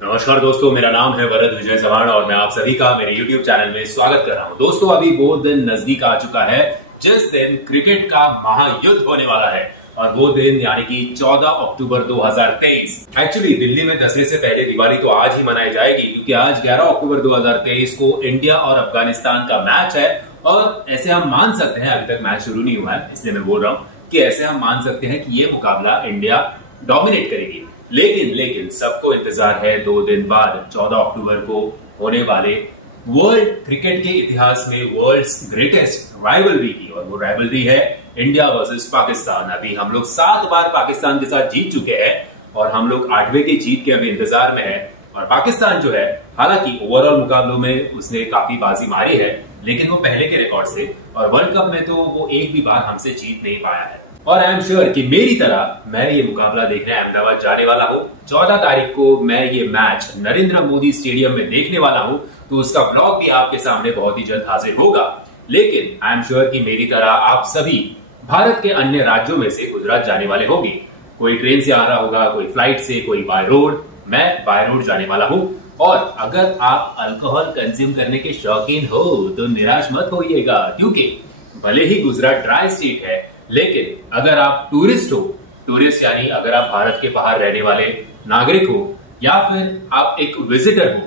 नमस्कार दोस्तों, मेरा नाम है वरद विजय चव्हाण और मैं आप सभी का मेरे YouTube चैनल में स्वागत कर रहा हूं। दोस्तों, अभी वो दिन नजदीक आ चुका है जिस दिन क्रिकेट का महायुद्ध होने वाला है और वो दिन यानी कि 14 अक्टूबर 2023। एक्चुअली दिल्ली में दशहरे से पहले दिवाली तो आज ही मनाई जाएगी क्योंकि आज 11 अक्टूबर 2023 को इंडिया और अफगानिस्तान का मैच है और ऐसे हम मान सकते हैं, अभी तक मैच शुरू नहीं हुआ है इसलिए मैं बोल रहा हूँ कि ऐसे हम मान सकते हैं कि ये मुकाबला इंडिया डोमिनेट करेगी। लेकिन सबको इंतजार है 2 दिन बाद 14 अक्टूबर को होने वाले वर्ल्ड क्रिकेट के इतिहास में वर्ल्ड्स ग्रेटेस्ट राइवलरी की, और वो राइवलरी है इंडिया वर्सेस पाकिस्तान। अभी हम लोग 7 बार पाकिस्तान के साथ जीत चुके हैं और हम लोग 8वें की जीत के अभी इंतजार में है। और पाकिस्तान जो है, हालांकि ओवरऑल मुकाबलों में उसने काफी बाजी मारी है, लेकिन वो पहले के रिकॉर्ड से और वर्ल्ड कप में तो वो एक भी बार हमसे जीत नहीं पाया है। और आई एम श्योर कि मेरी तरह मैं ये मुकाबला देखने अहमदाबाद जाने वाला हूँ। 14 तारीख को मैं ये मैच नरेंद्र मोदी स्टेडियम में देखने वाला हूँ, तो उसका ब्लॉग भी आपके सामने बहुत ही जल्द हाजिर होगा। लेकिन आई एम श्योर कि मेरी तरह आप सभी भारत के अन्य राज्यों में से गुजरात जाने वाले होंगे। कोई ट्रेन से आ रहा होगा, कोई फ्लाइट से, कोई बाय रोड। मैं बाय रोड जाने वाला हूँ। और अगर आप अल्कोहल कंज्यूम करने के शौकीन हो तो निराश मत होइएगा, क्योंकि भले ही गुजरात ड्राई स्टेट है, लेकिन अगर आप टूरिस्ट हो, टूरिस्ट यानी अगर आप भारत के बाहर रहने वाले नागरिक हो या फिर आप एक विजिटर हो,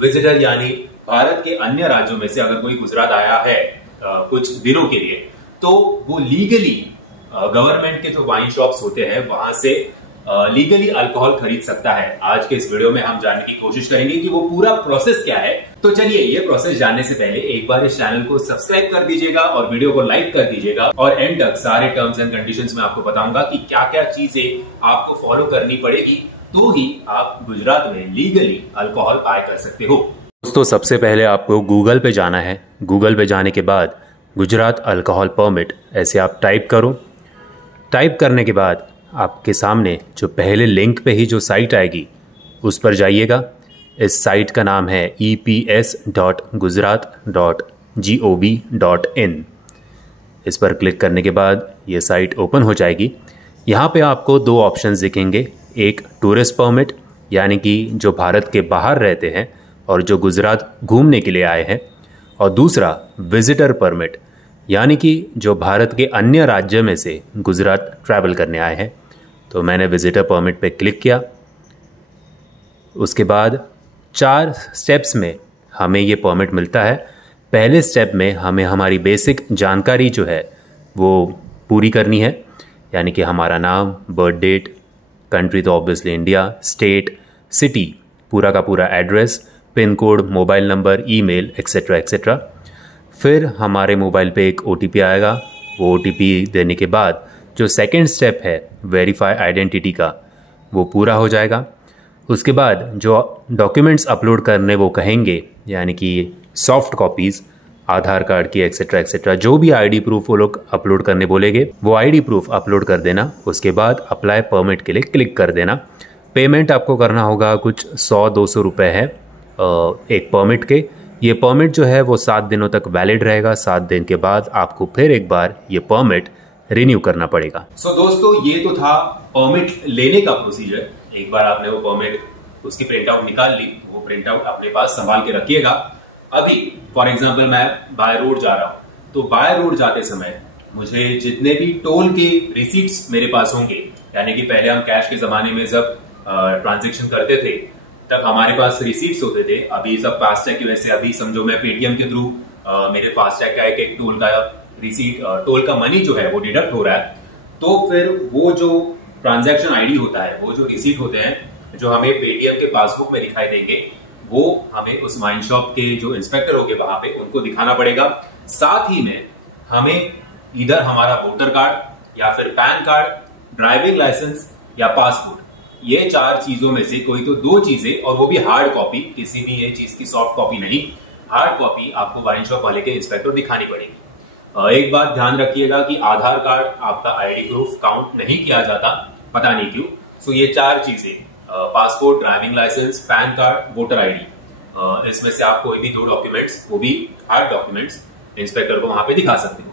विजिटर यानी भारत के अन्य राज्यों में से अगर कोई गुजरात आया है कुछ दिनों के लिए, तो वो लीगली गवर्नमेंट के जो वाइन शॉप्स होते हैं वहां से लीगली अल्कोहल खरीद सकता है। आज के इस वीडियो में हम जानने की कोशिश करेंगे कि वो पूरा प्रोसेस क्या है। तो चलिए, ये प्रोसेस जानने से पहले एक बार इस चैनल को सब्सक्राइब कर दीजिएगा और वीडियो को लाइक कर दीजिएगा। और एंड तक सारे टर्म्स एंड कंडीशंस में आपको बताऊंगा कि क्या क्या चीजें आपको फॉलो करनी पड़ेगी, तो ही आप गुजरात में लीगली अल्कोहल बाय कर सकते हो। दोस्तों, सबसे पहले आपको गूगल पे जाना है। गूगल पे जाने के बाद गुजरात अल्कोहल परमिट ऐसे आप टाइप करो। टाइप करने के बाद आपके सामने जो पहले लिंक पे ही जो साइट आएगी उस पर जाइएगा। इस साइट का नाम है eps.gujarat.gov.in। इस पर क्लिक करने के बाद ये साइट ओपन हो जाएगी। यहाँ पे आपको 2 ऑप्शंस दिखेंगे, एक टूरिस्ट परमिट यानी कि जो भारत के बाहर रहते हैं और जो गुजरात घूमने के लिए आए हैं, और दूसरा विजिटर परमिट यानी कि जो भारत के अन्य राज्य में से गुजरात ट्रैवल करने आए हैं। तो मैंने विजिटर परमिट पे क्लिक किया। उसके बाद 4 स्टेप्स में हमें ये परमिट मिलता है। पहले स्टेप में हमें हमारी बेसिक जानकारी जो है वो पूरी करनी है, यानी कि हमारा नाम, बर्थ डेट, कंट्री तो ऑब्वियसली इंडिया, स्टेट, सिटी, पूरा का पूरा address, pin code, mobile number, email, etcetera etcetera. फिर हमारे मोबाइल पे एक OTP आएगा। वो OTP देने के बाद जो सेकंड स्टेप है वेरीफाई आइडेंटिटी का, वो पूरा हो जाएगा। उसके बाद जो डॉक्यूमेंट्स अपलोड करने वो कहेंगे, यानी कि सॉफ्ट कॉपीज़ आधार कार्ड की, एक्सेट्रा एक्सेट्रा, जो भी ID प्रूफ वो लोग अपलोड करने बोलेंगे वो ID प्रूफ अपलोड कर देना। उसके बाद अप्लाई परमिट के लिए क्लिक कर देना। पेमेंट आपको करना होगा, कुछ 100-200 रुपये है एक परमिट के। ये परमिट जो है वो 7 दिनों तक वैलिड रहेगा। 7 दिन के बाद आपको फिर एक बार ये परमिट रिन्यू करना पड़ेगा। सो दोस्तों, ये तो था परमिट लेने का प्रोसीजर। एक बार आपने वो परमिट, उसकी प्रिंट आउट निकाल ली, वो प्रिंट आउट अपने पास संभाल के रखिएगा। अभी फॉर एग्जांपल मैं बाय रोड जा रहा हूं, तो बाय रोड जाते समय मुझे जितने भी टोल के रिसीट्स मेरे पास होंगे, यानी कि पहले हम कैश के जमाने में जब ट्रांजेक्शन करते थे तब हमारे पास रिसीट्स होते थे। अभी सब फास्टैग की वजह से, अभी समझो मैं पेटीएम के थ्रू मेरे फास्टैग का एक टोल का रिसीट, टोल का मनी जो है वो डिडक्ट हो रहा है, तो फिर वो जो ट्रांजैक्शन ID होता है, वो जो रिसीट होते हैं जो हमें पेटीएम के पासबुक में दिखाई देंगे, वो हमें उस वाइन शॉप के जो इंस्पेक्टर होंगे वहां पे उनको दिखाना पड़ेगा। साथ ही में हमें इधर हमारा वोटर कार्ड या फिर पैन कार्ड, ड्राइविंग लाइसेंस या पासपोर्ट, ये 4 चीजों में से कोई तो 2 चीजें, और वो भी हार्ड कॉपी, किसी भी ये चीज की सॉफ्ट कॉपी नहीं, हार्ड कॉपी आपको वाइन शॉप वाले के इंस्पेक्टर दिखानी पड़ेगी। एक बात ध्यान रखिएगा कि आधार कार्ड आपका ID प्रूफ काउंट नहीं किया जाता, पता नहीं क्यों। सो ये 4 चीजें, passport, driving licence, PAN card, voter ID, इसमें से आप कोई भी 2 डॉक्यूमेंट्स, वो भी हार्ड डॉक्यूमेंट्स, इंस्पेक्टर को वहां पे दिखा सकते हो।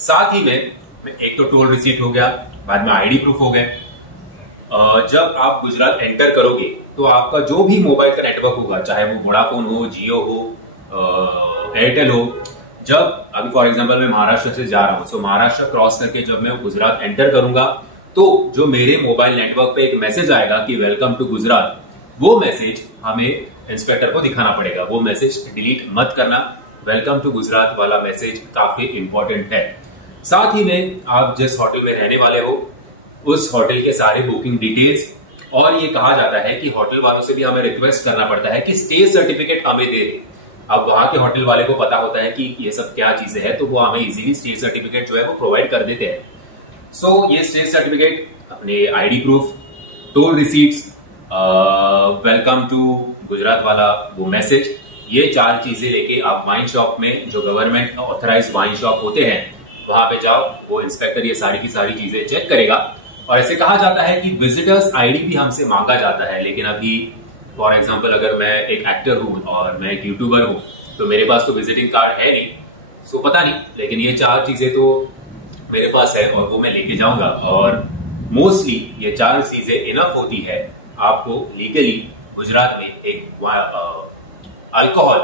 साथ ही में एक तो टोल रिसीट हो गया, बाद में ID प्रूफ हो गए, जब आप गुजरात एंटर करोगे तो आपका जो भी मोबाइल का नेटवर्क होगा, चाहे वो वोडाफोन हो, जियो हो, एयरटेल हो, जब अभी फॉर एग्जांपल मैं महाराष्ट्र से जा रहा हूं, तो महाराष्ट्र क्रॉस करके जब मैं गुजरात एंटर करूंगा तो जो मेरे मोबाइल नेटवर्क पे एक मैसेज आएगा कि वेलकम टू गुजरात, वो मैसेज हमें इंस्पेक्टर को दिखाना पड़ेगा। वो मैसेज डिलीट मत करना, वेलकम टू गुजरात वाला मैसेज काफी इंपॉर्टेंट है। साथ ही में आप जिस होटल में रहने वाले हो उस होटल के सारे बुकिंग डिटेल्स, और ये कहा जाता है कि होटल वालों से भी हमें रिक्वेस्ट करना पड़ता है कि स्टे सर्टिफिकेट हमें दे दे। अब वहां के होटल वाले को पता होता है कि ये सब क्या चीजें हैं, तो वो हमें इजीली स्टे सर्टिफिकेट जो है वो प्रोवाइड कर देते हैं। सो ये स्टे सर्टिफिकेट, अपने ID proof, toll receipts, welcome to Gujarat वाला वो मैसेज, ये 4 चीजें लेके आप वाइन शॉप में, जो गवर्नमेंट ऑथराइज्ड वाइन शॉप होते हैं, वहां पे जाओ। वो इंस्पेक्टर ये सारी की सारी चीजें चेक करेगा। और ऐसे कहा जाता है कि विजिटर्स आईडी भी हमसे मांगा जाता है, लेकिन अभी फॉर एग्जांपल अगर मैं एक एक्टर हूं और मैं एक यूट्यूबर हूं तो मेरे पास तो विजिटिंग कार्ड है नहीं, सो पता नहीं, लेकिन ये 4 चीजें तो मेरे पास है और वो मैं लेके जाऊंगा। और मोस्टली ये 4 चीजें इनफ होती है आपको लीगली गुजरात में एक अल्कोहल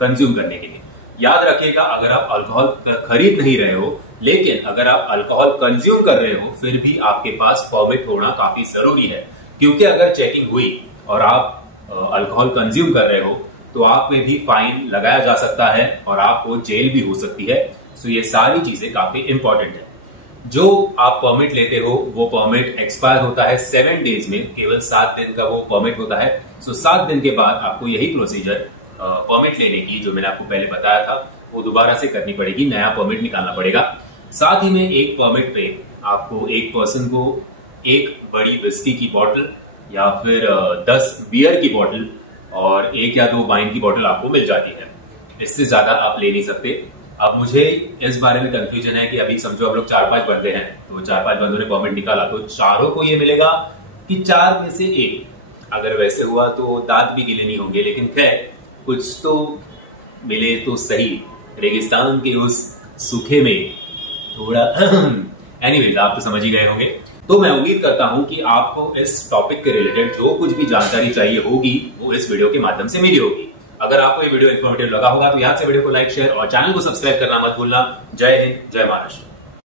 कंज्यूम करने के लिए। याद रखिएगा, अगर आप अल्कोहल खरीद नहीं रहे हो लेकिन अगर आप अल्कोहल कंज्यूम कर रहे हो, फिर भी आपके पास परमिट होना काफी जरूरी है, क्योंकि अगर चेकिंग हुई और आप अल्कोहल कंज्यूम कर रहे हो तो आप में भी फाइन लगाया जा सकता है और आपको जेल भी हो सकती है। सो ये सारी चीजें काफी इंपॉर्टेंट है। जो आप परमिट लेते हो वो परमिट एक्सपायर होता है 7 डेज में, केवल 7 दिन का वो परमिट होता है। सो 7 दिन के बाद आपको यही प्रोसीजर परमिट लेने की, जो मैंने आपको पहले बताया था, वो दोबारा से करनी पड़ेगी, नया परमिट निकालना पड़ेगा। साथ ही में एक परमिट पे आपको एक पर्सन को एक बड़ी विस्की की बोतल या फिर 10 बियर की बोतल और 1 या 2 वाइन की बोतल आपको मिल जाती है। इससे ज्यादा आप ले नहीं सकते। अब मुझे इस बारे में कंफ्यूजन है कि अभी समझो हम लोग 4-5 बंदे हैं, तो 4-5 बंदों ने परमिट निकाला तो चारों को ये मिलेगा कि 4 में से 1। अगर वैसे हुआ तो दांत भी गिले नहीं होंगे, लेकिन खैर कुछ तो मिले तो सही, रेगिस्तान के उस सूखे में थोड़ा एनीवेज आप तो समझ ही गए होंगे। तो मैं उम्मीद करता हूं कि आपको इस टॉपिक के रिलेटेड जो कुछ भी जानकारी चाहिए होगी वो इस वीडियो के माध्यम से मिली होगी। अगर आपको ये वीडियो इन्फॉर्मेटिव लगा होगा तो याद से वीडियो को लाइक, शेयर और चैनल को सब्सक्राइब करना मत भूलना। जय हिंद, जय महाराष्ट्र।